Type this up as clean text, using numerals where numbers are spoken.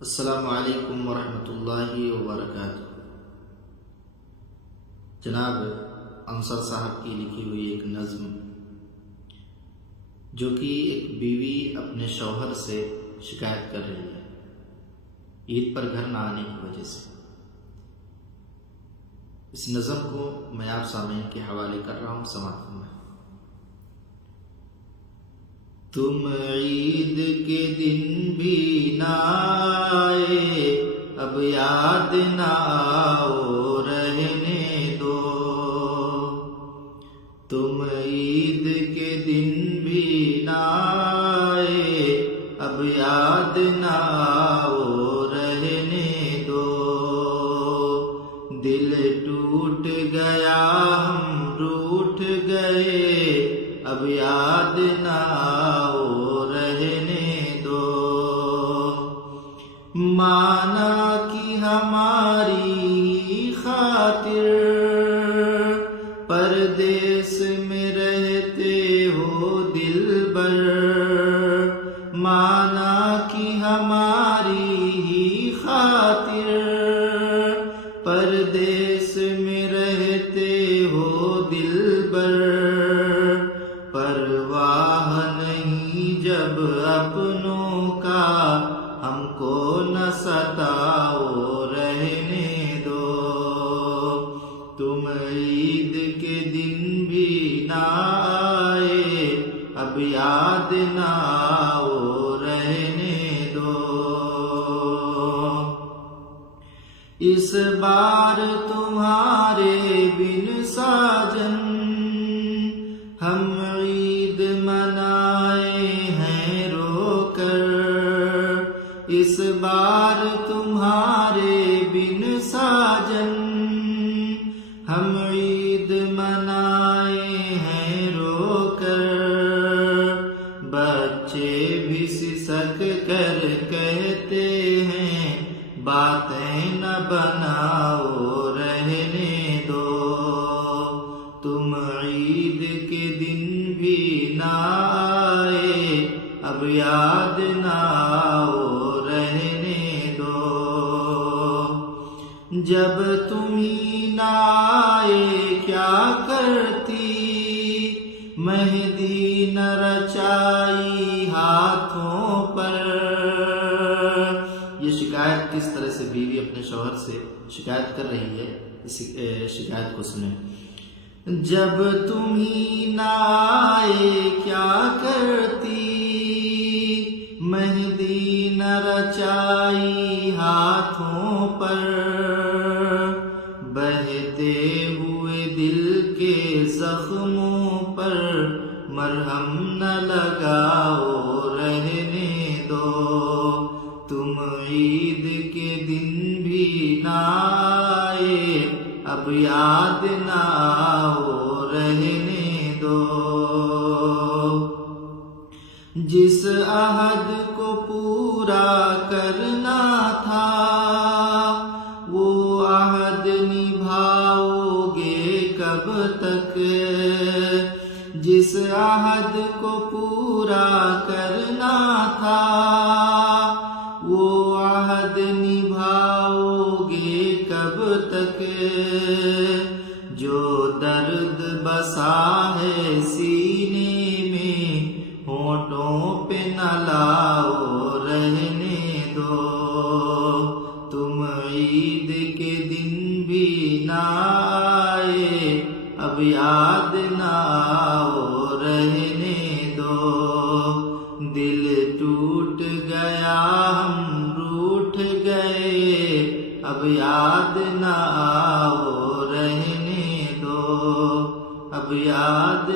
السلام علیکم ورحمۃ اللہ وبرکاتہ۔ جناب انصر صاحب کی لکھی ہوئی ایک نظم، جو کہ ایک بیوی اپنے شوہر سے شکایت کر رہی ہے عید پر گھر نہ آنے کی وجہ سے۔ اس نظم کو میں آپ سامعین کے حوالے کر رہا ہوں، سماعت فرمائیں۔ تم عید کے دن بھی نہ آئے، اب یاد نہ آؤ رہنے دو۔ تم عید کے دن بھی نہ آئے، اب یاد نہ آؤ رہنے دو۔ دل ٹوٹ گیا، ہم روٹھ گئے، اب یاد نہ آؤ رہنے دو۔ مانا کہ ہماری خاطر پردیس میں رہتے ہو دلبر، مانا کہ ہماری ہی خاطر پردیس میں رہتے ہو دلبر۔ پرواہ نہیں جب اپنوں کا، ہم کو نہ ستاؤ رہنے دو۔ تم عید کے دن بھی نہ آئے، اب یاد نہ آؤ رہنے دو۔ اس بار تمہارے بن ساجن ہم عید منائے ہیں رو کر۔ اس بار تمہارے بن ساجن ہم عید منائے ہیں رو کر۔ بچے بھی سسک کر کہتے ہیں، باتیں نہ بناؤ رہنے دو۔ تم عید کے دن بھی نہ آئے، اب یاد نہ آؤ رہنے دو۔ جب تم ہی نہ آئے کیا کرتی، مہندی نہ رچائی ہاتھوں پر۔ یہ شکایت کس طرح سے بیوی اپنے شوہر سے شکایت کر رہی ہے، اس شکایت کو سنیں۔ جب تم ہی نہ آئے کیا کرتی، مہندی نہ رچائی ہاتھوں پر۔ بہتے ہوئے دل کے زخموں پر مرہم نہ لگاؤ رہنے دو۔ تم عید کے دن بھی نہ آئے، اب یاد نہ آؤ رہنے دو۔ جس عہد کو پورا کرنا تھا، وہ عہد نبھاؤ گے کب تک؟ جس عہد کو پورا کرنا تھا، وہ عہد نبھاؤ گے کب تک؟ جو درد بسا ہے سینے میں، ہونٹوں پہ نہ لاؤ رہنے دو۔ تم عید کے دن بھی نہ آئے، اب یاد نہ آؤ رہنے دو۔ دل ٹوٹ گیا، ہم روٹھ گئے، اب یاد نہ آؤ رہنے دو، اب یاد